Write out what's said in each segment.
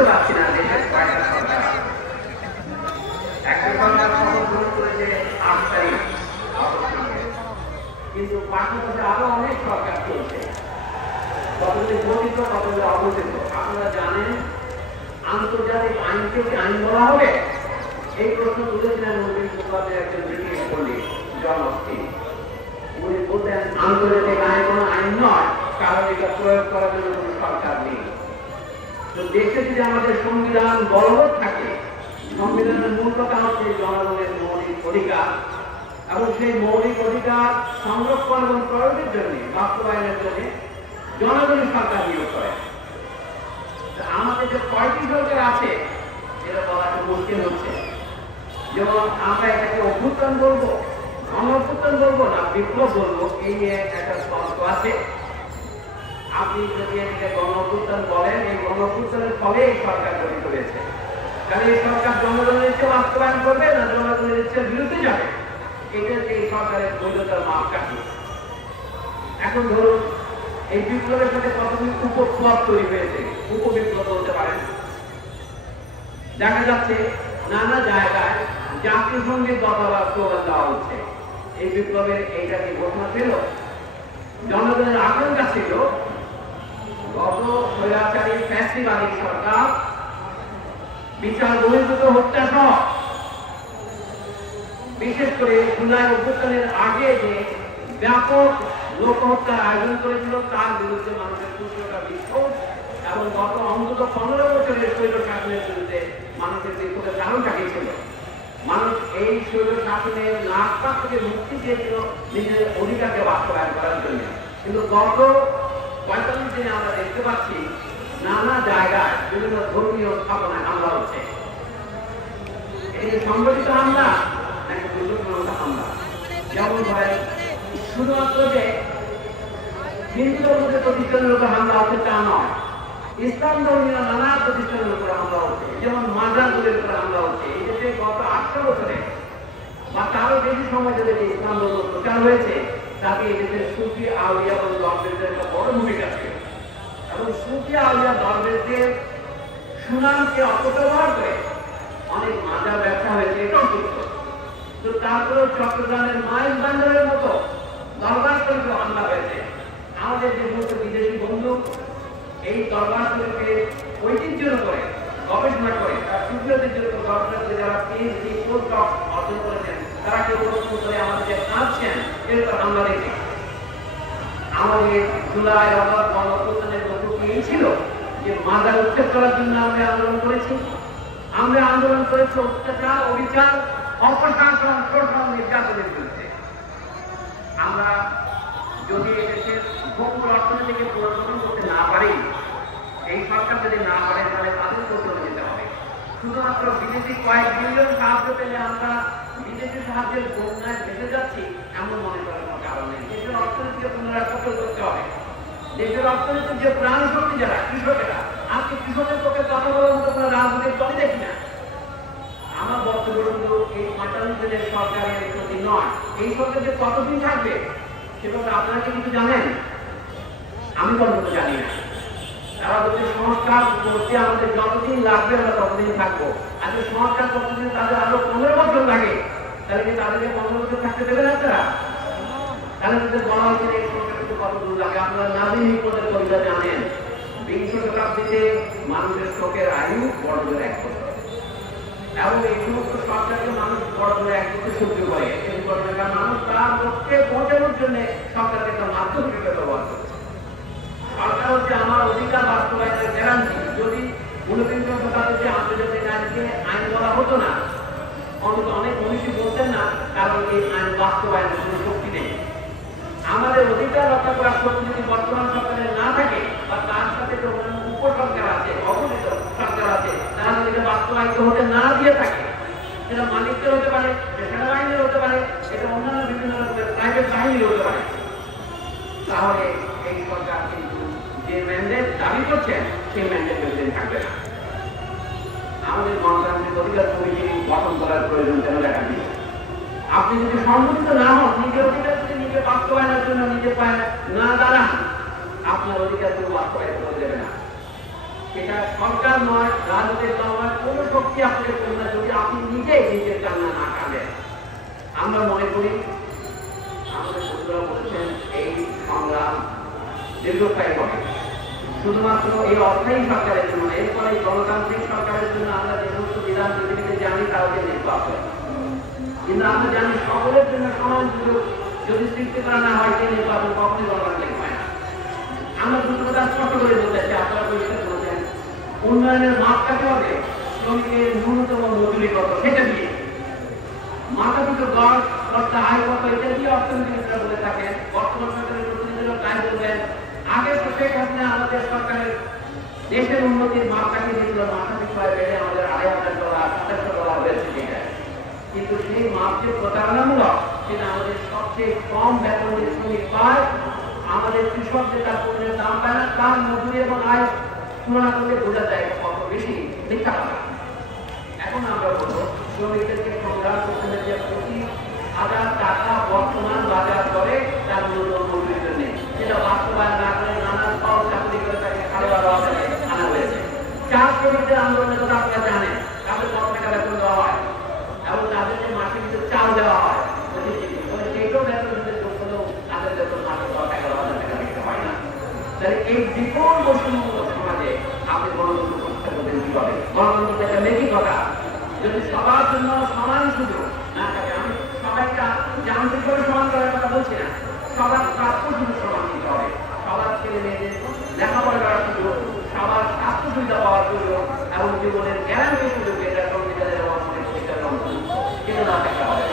বুঝতে পারছি না দেশের কয়েকটা সরকার একটা সরকার শপথ গ্রহণ করেছে 8 তারিখ কিন্তু পাশাপাশি আরো অনেক সরকার চলছে, কতগুলি গঠিত কতগুলি অগঠিত। আপনারা জানেন আন্তর্জাতিক আইনকে কি আইন বলা হবে? এই প্রশ্ন তুলেছিলেন একজন ব্রিটিশ পণ্ডিত জন অস্টিন। উনি বলতেন আন্তর্জাতিক আইন কোনো আইন নয়, কারণ এটা প্রয়োগ করার জন্য কোনো সরকার নেই। তো দেশে যদি আমাদের সংবিধান বলবৎ থাকে, সংবিধানের মূল কথা হচ্ছে জনগণের মৌলিক অধিকার, এবং সেই মৌলিক অধিকার সংরক্ষণ এবং প্রয়োগের জন্য বাস্তবায়নের জন্য জনগণের সরকার নিয়োগ করে। আমাদের যে কয়টি সরকার আছে এটা বলা একটু মুশকিল হচ্ছে। যেমন আমরা এটাকে অভ্যুত্থান বলবো, গণ অভ্যুত্থান বলবো না বিপ্লব বলবো, এই নিয়ে একটা তর্ক আছে। আপনি যদি এটাকে গণ অভ্যুত্থান বলেন, এই গণ অভ্যুত্থানের ফলে এই সরকার গঠিত হয়েছে। কারণ এই সরকার জনগণের ইচ্ছে বাস্তবায়ন করবে না জনগণের ইচ্ছের বিরুদ্ধে যাবে, এটা এই সরকারের বৈধতার মাপকাঠি। এখন ধরুন এই বিপ্লবের সাথে কতগুলি উপপ্লব তৈরি হয়েছে, উপবিপ্লব বলতে পারেন। দেখা যাচ্ছে নানা জায়গায় জাতীয় সঙ্গীত বদলাবার স্লোগান দেওয়া হচ্ছে। এই বিপ্লবের এইটা কি ঘোষণা ছিল? জনগণের আকাঙ্ক্ষা ছিল গত স্বৈরাচারী ফ্যাসিবাদী সরকার বিচার বহির্ভূত হত্যা সহ বিশেষ করে জুলাই অভ্যুত্থানের আগে যে ব্যাপক লোকহত্যার আয়োজন করেছিল তার বিরুদ্ধে মানুষের তীব্রতা বিক্ষোভ, এবং গত অন্তত 15 বছরের স্বৈর শাসনের বিরুদ্ধে মানুষের বিক্ষোভের কারণটা কি ছিল? মানুষ এই স্বৈর শাসনের নাকপাক থেকে মুক্তি চেয়েছিল নিজের অধিকারকে বাস্তবায়ন করার জন্য। কিন্তু গত 45 দিনে আমরা দেখতে পাচ্ছি নানা জায়গায় বিভিন্ন ধর্মীয় স্থাপনায় হামলা হচ্ছে। এই যে সংগঠিত হামলা একটা দুর্ঘটনাগত হামলা। যেমন ধরেন শুধুমাত্র যে হিন্দু ধর্মের প্রতিষ্ঠানের উপর হামলা হচ্ছে তা নয়, ইসলাম ধর্মীয় নানা প্রতিষ্ঠানের উপর হামলা হচ্ছে, যেমন মাদ্রাসাগুলির উপর হামলা হচ্ছে। এই দেশে গত 800 বছরে বা তারও বেশি সময় ধরে যে ইসলাম ধর্ম প্রচার হয়েছে তাকে এই দেশের সুফি আউলিয়া এবং দরবেশদের একটা বড় ভূমিকা ছিল, এবং সুফি আউলিয়া দরবেশদের সুনামকে অপব্যবহার করে অনেক মাজার ব্যবসা হয়েছে, এটাও সত্য। তো তারপরেও চট্টগ্রামের মাইল বান্ডারের মতো দরবার শরীফে হামলা হয়েছে। আমাদের যে সমস্ত বিদেশি বন্ধু এই দরবার শরীফে ঐতিহ্য করে গবেষণা করে তার সুফিয়তের জন্য গবেষণা করে যারা পিএইচডি পোস্টডক অর্জন করেছেন তারা কেউ প্রশ্ন করে আমাদের কাঁদছেন এরপর হামলা দেখে। আমাদের জুলাই অগস্ট গণঅভ্যুত্থানের লক্ষ্য এই ছিল যে মাজার উচ্ছেদ করার জন্য আমরা আন্দোলন করেছি। আমরা আন্দোলন করেছি অত্যাচার, অবিচার, অপশাসন, শোষণ, নির্যাতনের বিরুদ্ধে। আমরা যদি এদেশের ভোগ্য অর্থনীতিকে পুনর্গঠন করতে না পারি, এই সরকার যদি না পারে তাহলে তাদের চলে যেতে হবে। শুধুমাত্র বিদেশি কয়েক বিলিয়ন সাহায্য পেলে আমরা বিদেশি সাহায্যের বন্যায় ভেসে যাচ্ছি এমন মনে করার কোনো কারণ নেই। দেশের অর্থনীতিকে পুনরায় সফল করতে হবে। দেশের অর্থনীতির যে প্রাণ শক্তি যারা কৃষকেরা, আজকে কৃষকের পক্ষে কথা বলার মতো কোনো রাজনৈতিক দলই দেখি না। আমার বক্তব্য কিন্তু এই 45 দিনের সরকারের প্রতি নয়, এই সরকার যে কতদিন থাকবে সেটা আপনারা কি কিছু জানেন? আমি পর্যন্ত জানি না। তারা যদি সংস্কার করতে আমাদের যতদিন লাগবে আমরা ততদিন থাকবো। আর যদি সংস্কার করতে যদি তাদের আরো 15 বছর লাগে তাহলে কি তাদেরকে 15 বছর থাকতে দেবেন আপনারা? তাহলে যদি বলা হচ্ছে এই সরকার কত দূর লাগে, আপনারা নাজিম হিকমতের কবিতা জানেন, 20 শতাব্দীতে মানুষের শোকের আয়ু বড় জোর 1 বছর, এবং এই সমস্ত সরকারকে মানুষ বড় জোর 1 বছর সহ্য করে। কারণ মানুষ তার লক্ষ্যে পৌঁছানোর জন্য সরকারকে একটা মাধ্যম হিসেবে ব্যবহার করে। সরকার হচ্ছে আমার অধিকার বাস্তবায়নের গ্যারান্টি। যদি 29 শতাব্দীতে আন্তর্জাতিক আইনকে আইন বলা হতো না, অন্তত অনেক মনীষী বলতেন না, কারণ এই আইন বাস্তবায়নের কোনো শক্তি নেই। আমাদের অধিকার রক্ষা করার শক্তি যদি বর্তমান সরকারের না থাকে বা তার সাথে যে অন্যান্য উপসরকার আছে, অবহিত সরকার আছে, তারা যদি বাস্তবায়িত হতে না দিয়ে থাকে, সেটা মালিকদের হতে পারে, সেনাবাহিনীর হতে পারে, এটা অন্যান্য বিভিন্ন রকমের প্রাইভেট বাহিনীর হতে পারে, তাহলে এই সরকার কিন্তু যে ম্যান্ডেট দাবি করছেন সেই ম্যান্ডেট মেনটেন থাকবে না। আমাদের গণতান্ত্রিক অধিকার কমিটি গঠন করার প্রয়োজন কেন দেখা দিল? আপনি যদি সংগঠিত না হন, নিজের অধিকার যদি নিজে বাস্তবায়নের জন্য নিজে পায় না দাঁড়ান, আপনার অধিকার কেউ বাস্তবায়িত করে দেবে না। এটা সরকার নয়, রাজনৈতিক দল নয়, কোনো শক্তি আপনাকে করবে না যদি আপনি নিজেই নিজের কান্না না কাঁদেন। আমরা মনে করি আমাদের বন্ধুরা বলেছেন এই সংগ্রাম দীর্ঘস্থায়ী হবে, শুধুমাত্র এই অস্থায়ী সরকারের জন্য, এরপরে গণতান্ত্রিক সরকারের জন্য আমরা যে সমস্ত বিধান পৃথিবীতে জানি তা হচ্ছে নির্বাচন। কিন্তু আমরা জানি সকলের জন্য সমান সুযোগ যদি সৃষ্টি করা না হয় সেই নির্বাচন কখনই গণতান্ত্রিক হয় না। আমরা দুটো কথা স্পষ্ট করে বলতে চাই, আপনারা পরিষ্কার বলছেন উন্নয়নের মাপকাঠি হবে শ্রমিকের ন্যূনতম মজুরি কত সেটা দিয়ে, মাথা পিছু গড় কর্তা আয় কত এটা দিয়ে অর্থনীতিবিদরা বলে থাকেন। বর্তমান সরকারের প্রতিনিধিরা তাই বলবেন আগে তো শেখ হাসিনা আমাদের সরকারের দেশের উন্নতির মাপকাঠি দিয়েছিল মাথা পিছু আয় বেড়ে আমাদের $2,500 $2,700 হয়েছে সেটা, কিন্তু সেই মাপ যে প্রতারণামূলক সেটা আমাদের সবচেয়ে কম বেতনের শ্রমিক পায়, আমাদের কৃষক যে তার পণ্যের দাম পায় না, তার মজুরি এবং আয় তুলনা করলে বোঝা যায় কত বেশি মিথ্যা কথা। এখন আমরা বলবো শ্রমিকদেরকে সংগ্রাম করতে হবে যে $25,000 বর্তমান বাজার করে তার ন্যূনতম মজুরিতে নেই, সেটা বাস্তবায়ন না করে নানান সব চাকরি করে তাকে আনা হয়েছে। চা শ্রমিকদের আন্দোলনের কথা আপনারা জানেন, তাদের কত টাকা বেতন দেওয়া হয় এবং তাদেরকে মাসে কিছু চাল দেওয়া হয়, সেইটাও বেতন দিতে যোগ হলেও তাদের বেতন মাসে $11,000 দিতে হয় না। তাহলে এই বিপুল বৈষম্যমূলক সমাজে আপনি গণতন্ত্র প্রতিষ্ঠা করবেন কিভাবে? গণতন্ত্র একটা লেখি কথা, যদি সবার জন্য সমান সুযোগ না থাকে, আমি সবাইকে যান্ত্রিকভাবে সমান করার কথা বলছি না, সবার প্রাপ্য সুযোগ সমান দিতে হবে, সবার ছেলে মেয়েদের লেখাপড়া করার সুযোগ, সবার স্বাস্থ্য সুবিধা পাওয়ার সুযোগ এবং জীবনের গ্যারান্টির সুযোগ, এটা সংবিধানের কিন্তু না থাকতে হবে।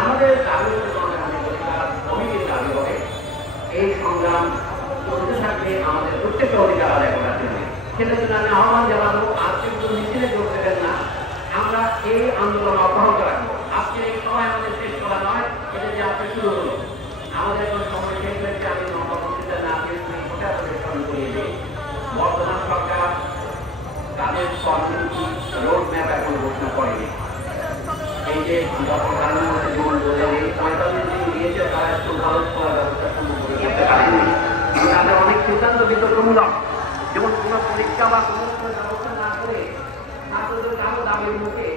আমাদের দাবি কমিটির দাবি হবে এই সংগ্রাম চলতে থাকবে আমাদের প্রত্যেকটা অধিকার আদায় করার জন্য। সেটা জন্য আমি আহ্বান জানাবো আজকে কোনো মিছিলে যোগ দেবেন না, আমরা এই আন্দোলন অব্যাহত রাখবো। আজকে এই সময় আমাদের শেষ করা নয়, এটা যে আজকে শুরু হলো, আমাদের কোনো সময় শেষ হয়েছে আমি নবপ্রতিষ্ঠা না দিয়ে ওটা স্মরণ করিয়ে দিই। বর্তমান সরকার তাদের কর্মসূচি রোড ম্যাপ এখন ঘোষণা করেনি। এই যে প্রধানমন্ত্রী জীবন বললেন এই 45 দিন দিয়েছে, তারা একটু ভালো করার ব্যবস্থা শুরু করে দিতে পারেনি। তাদের অনেক সিদ্ধান্ত বিতর্কমূলক, যেমন কোনো পরীক্ষা বা কোনো ব্যবস্থা না করে ছাত্রদের কারো দাবির মুখে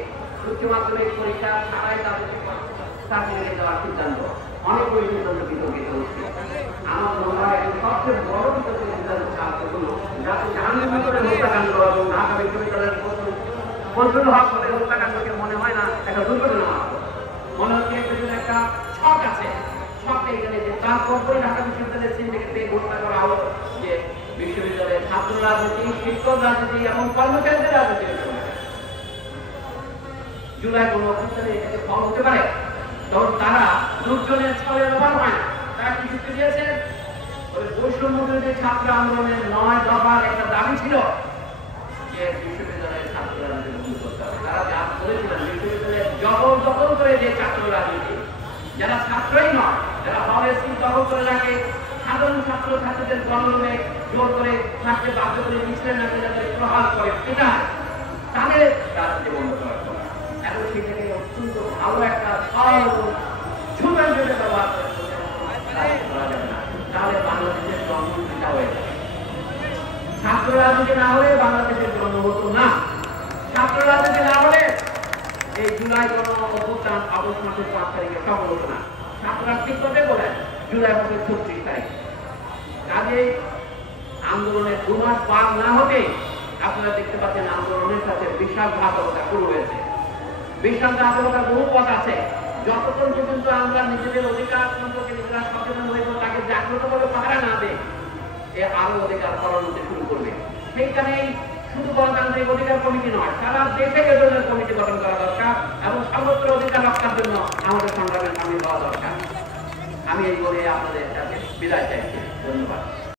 উচ্চ মাধ্যমিক পরীক্ষা ছাড়াই তাদেরকে সার্টিফিকেট দেওয়ার সিদ্ধান্ত, অনেকগুলো সিদ্ধান্ত বিতর্কিত হচ্ছে। আমার মনে হয় সবচেয়ে বড় বিতর্কিত সিদ্ধান্ত ছাত্রগুলো যাতে জাহাঙ্গীরনগরের হত্যাকাণ্ড এবং ঢাকা বিশ্ববিদ্যালয়ের ফজলুল হক হত্যাকাণ্ডকে মনে হয় না একটা দুর্ঘটনা, মনে হচ্ছে একটা ছক আছে, ছকটা এখানে যে তারপরে ঢাকা বিশ্ববিদ্যালয়ের সিন্ডিকেটে ঘোষণা করা হলো যে বিশ্ববিদ্যালয়ের ছাত্র রাজনীতি, শিক্ষক রাজনীতি এবং কর্মচারীদের রাজনীতি জুলাই গণঅভ্যুত্থানে এটাকে ফল হতে পারে, তখন তারা দুজনের ছলের অভাব হয় না। তারা কি যুক্তি দিয়েছেন? বৈষম্য বিরোধী ছাত্র আন্দোলনের 9 দফার একটা দাবি ছিল যে বিশ্ববিদ্যালয়ের ছাত্র রাজনীতি বন্ধ করতে হবে। তারা যা বলেছিলেন বিশ্ববিদ্যালয়ের দখল করে যে ছাত্র রাজনীতি, যারা ছাত্রই নয়, যারা হলের সিট দখল করে রাখে, সাধারণ ছাত্র ছাত্রীদের গণরুমে জোর করে থাকতে বাধ্য করে মিছিলের নামে যাদের প্রহার করে এটা তাদের রাজনীতি বন্ধ করার কথা। এখন সেটাকে অত্যন্ত ভালো একটা ছোট ব্যবহার করা যাবে না, তাহলে বাংলাদেশের জন্মটা হয়ে যাবে। ছাত্র রাজনীতি না হলে বাংলাদেশের জন্ম হতো না, ছাত্র রাজনীতি না হলে এই জুলাই গণঅভ্যুত্থান আগস্ট মাসের 5 তারিখে সফল হতো না। ছাত্ররা ঠিক কথা বলেন জুলাই মাসের 36 তারিখ। কাজে আন্দোলনের 2 মাস পার না হতে আপনারা দেখতে পাচ্ছেন আন্দোলনের সাথে বিশাল ঘাতকতা শুরু হয়েছে। বিশাল ঘাতকতার বহু পথ আছে। যতক্ষণ পর্যন্ত আমরা নিজেদের অধিকার সম্পর্কে নিজেরা সচেতন হইব, তাকে জাগ্রতভাবে পাহারা না দেয়, এ আরো অধিকার হরণ হতে শুরু করবে। সেইখানেই শুধু গণতান্ত্রিক অধিকার কমিটি নয়, সারা দেশে এ ধরনের কমিটি গঠন করা দরকার এবং সর্বত্র অধিকার রক্ষার জন্য আমাদের সংগ্রামে সামিল হওয়া দরকার। আমি এই বলে আপনাদের কাছে বিদায় চাইছি। ধন্যবাদ।